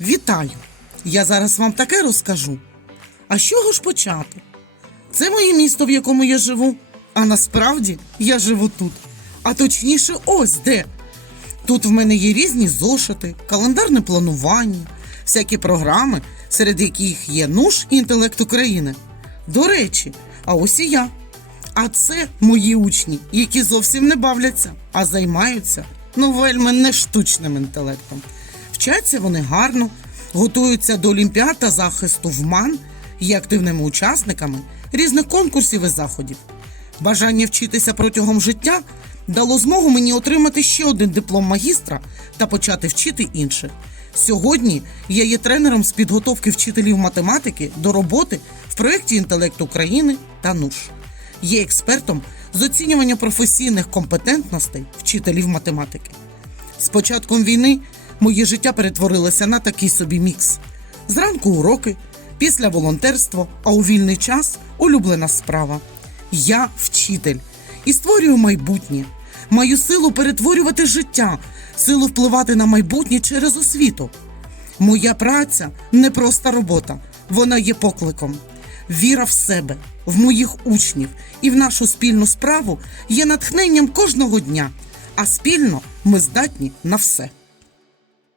Вітаю! Я зараз вам таке розкажу. А з чого ж почати? Це моє місто, в якому я живу. А насправді я живу тут. А точніше, ось де. Тут в мене є різні зошити, календарне планування, всякі програми, серед яких є НУШ і інтелект України. До речі, а ось і я. А це мої учні, які зовсім не бавляться, а займаються ну вельми не штучним інтелектом. Вчаться вони гарно, готуються до олімпіад та захисту в МАН, є активними учасниками різних конкурсів і заходів. Бажання вчитися протягом життя дало змогу мені отримати ще один диплом магістра та почати вчити інших. Сьогодні я є тренером з підготовки вчителів математики до роботи в проєкті інтелект України та НУШ. Є експертом з оцінювання професійних компетентностей вчителів математики. З початком війни моє життя перетворилося на такий собі мікс. Зранку уроки, після волонтерство, а у вільний час улюблена справа. Я вчитель і створюю майбутнє. Маю силу перетворювати життя, силу впливати на майбутнє через освіту. Моя праця не просто робота, вона є покликом. Віра в себе, в моїх учнів і в нашу спільну справу є натхненням кожного дня, а спільно ми здатні на все.